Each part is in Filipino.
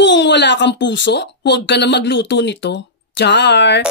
Kung wala kang puso, huwag ka na magluto nito. Char!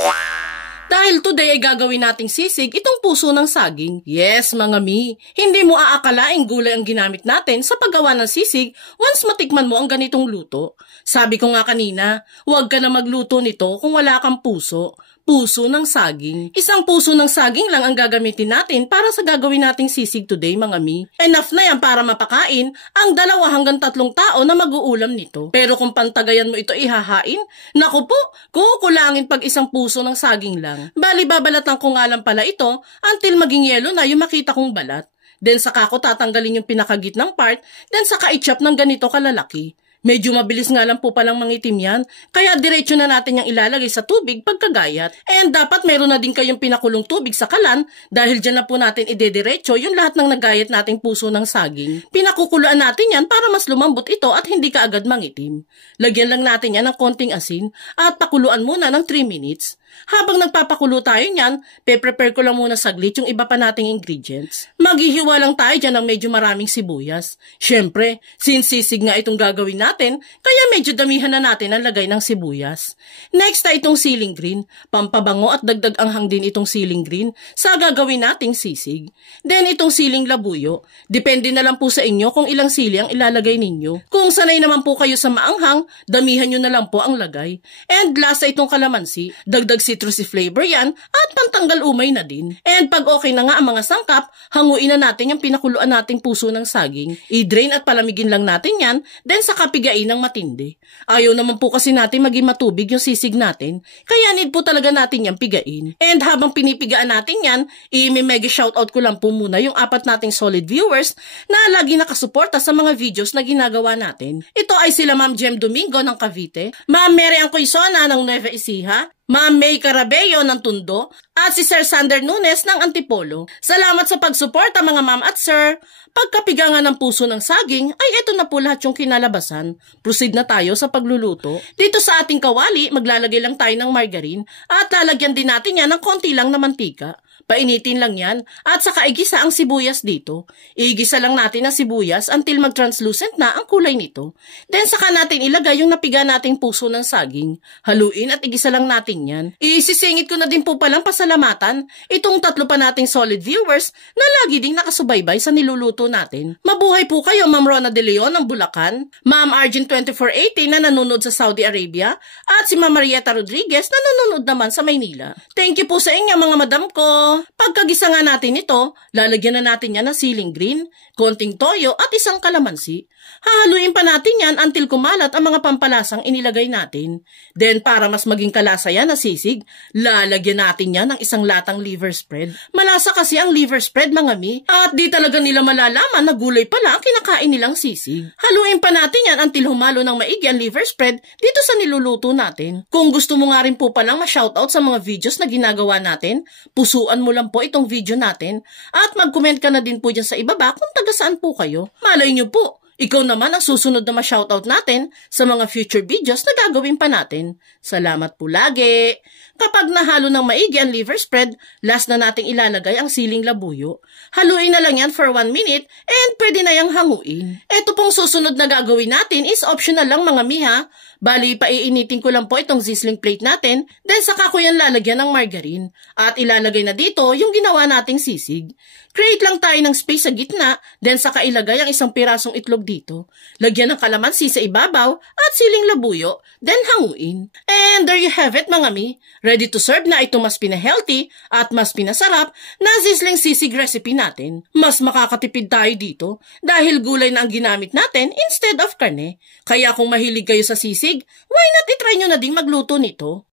Dahil today ay gagawin nating sisig itong puso ng saging. Yes, mga mi, hindi mo aakalaing gulay ang ginamit natin sa paggawa ng sisig once matikman mo ang ganitong luto. Sabi ko nga kanina, huwag ka na magluto nito kung wala kang puso. Puso ng saging. Isang puso ng saging lang ang gagamitin natin para sa gagawin nating sisig today, mga mi. Enough na yan para mapakain ang 2 hanggang 3 tao na mag-uulam nito. Pero kung pantagayan mo ito ihahain, naku po, kukulangin pag isang puso ng saging lang. Bali babalatan ko nga lang pala ito until maging yelo na yung makita kong balat. Then saka ko tatanggalin yung pinakagitnang part, then saka i-chop ng ganito kalalaki. Medyo mabilis nga lang po palang mangitim yan, kaya diretso na natin yung ilalagay sa tubig pagkagayat. And dapat meron na din kayong pinakulong tubig sa kalan dahil dyan na po natin idediretso yung lahat ng nagayat nating puso ng saging. Pinakukuluan natin yan para mas lumambot ito at hindi ka agad mangitim. Lagyan lang natin yan ng konting asin at pakuluan muna ng 3 minutes. Habang nagpapakulo tayo niyan, pe-prepare ko lang muna saglit yung iba pa nating ingredients. Maghihiwa lang tayo dyan ng medyo maraming sibuyas. Syempre, since sisig nga itong gagawin natin, kaya medyo damihan na natin ang lagay ng sibuyas. Next ay itong siling green. Pampabango at dagdag anghang din itong siling green sa gagawin nating sisig. Then itong siling labuyo. Depende na lang po sa inyo kung ilang sili ang ilalagay ninyo. Kung sanay naman po kayo sa maanghang, damihan nyo na lang po ang lagay. And last ay itong kalamansi. Dagdag citrusy flavor yan at pantanggal umay na din. And pag okay na nga ang mga sangkap, hanguin na natin yung pinakuluan nating puso ng saging. I-drain at palamigin lang natin yan, then saka pigain ng matindi. Ayaw naman po kasi natin maging matubig yung sisig natin, kaya need po talaga natin yan pigain. And habang pinipigaan natin yan, i-mega shoutout ko lang po muna yung 4 nating solid viewers na lagi nakasuporta sa mga videos na ginagawa natin. Ito ay sila Ma'am Jem Domingo ng Cavite, Ma'am Mary Angcoisona ng Nueva Ecija, Ma'am May Carabello ng Tondo, at si Sir Sander Nunes ng Antipolo. Salamat sa pagsuporta mga ma'am at sir. Pagkapigangan ng puso ng saging, ay eto na po lahat yung kinalabasan. Proceed na tayo sa pagluluto. Dito sa ating kawali, maglalagay lang tayo ng margarine at lalagyan din natin yan ng konti lang na mantika. Painitin lang yan at saka igisa ang sibuyas dito. Igisa lang natin ang sibuyas until mag-translucent na ang kulay nito. Then saka natin ilagay yung napiga nating puso ng saging. Haluin at igisa lang natin yan. Isisingit ko na din po palang pasalamatan itong 3 pa nating solid viewers na lagi ding nakasubaybay sa niluluto natin. Mabuhay po kayo Ma'am Rona De Leon ng Bulacan, Ma'am Argent 2480 na nanonood sa Saudi Arabia, at si Ma'am Marieta Rodriguez na nanonood naman sa Maynila. Thank you po sa inyo mga madam ko. Pagkagisa nga natin ito, lalagyan na natin yan ng siling green, konting toyo at isang kalamansi. Hahaluin pa natin yan until kumalat ang mga pampalasang inilagay natin. Then para mas maging kalasa yan na sisig, lalagyan natin yan ng isang latang liver spread. Malasa kasi ang liver spread mga mi, at di talaga nila malalaman na gulay pala ang kinakain nilang sisig. Haluin pa natin yan until humalo ng maigi ang liver spread dito sa niluluto natin. Kung gusto mo nga rin po palang ma-shoutout sa mga videos na ginagawa natin, pusuan mo lang po itong video natin at mag-comment ka na din po dyan sa ibaba kung taga saan po kayo. Malay nyo po, ikaw naman ang susunod na ma-shoutout natin sa mga future videos na gagawin pa natin. Salamat po lagi! Kapag nahalo ng maigi ang liver spread, last na nating ilalagay ang siling labuyo. Haluin na lang yan for 1 minute and pwede na yang hanguin. Ito pong susunod na gagawin natin is optional lang mga miha. Bali, paiinitin ko lang po itong sizzling plate natin, then saka ko yan lalagyan ng margarine. At ilalagay na dito yung ginawa nating sisig. Create lang tayo ng space sa gitna, then saka ilagay ang isang pirasong itlog dito. Lagyan ng kalamansi sa ibabaw at siling labuyo, then hanguin. And there you have it mga mi. Ready to serve na ito mas pina-healthy at mas pinasarap na sizzling sisig recipe natin. Mas makakatipid tayo dito dahil gulay na ang ginamit natin instead of karne. Kaya kung mahilig kayo sa sisig, why not itry nyo na ding magluto nito?